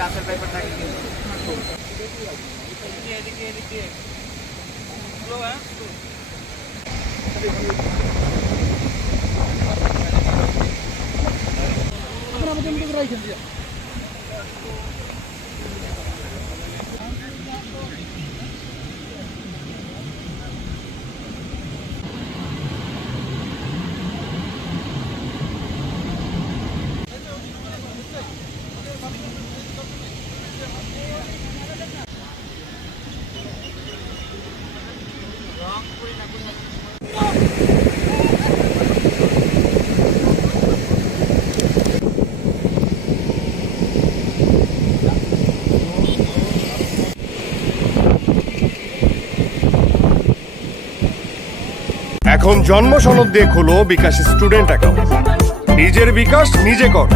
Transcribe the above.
রাতের পেপার থাকে কিন্তু এখন জন্ম সনদ দিয়ে খোলো বিকাশ স্টুডেন্ট অ্যাকাউন্ট। নিজের বিকাশ নিজে কর।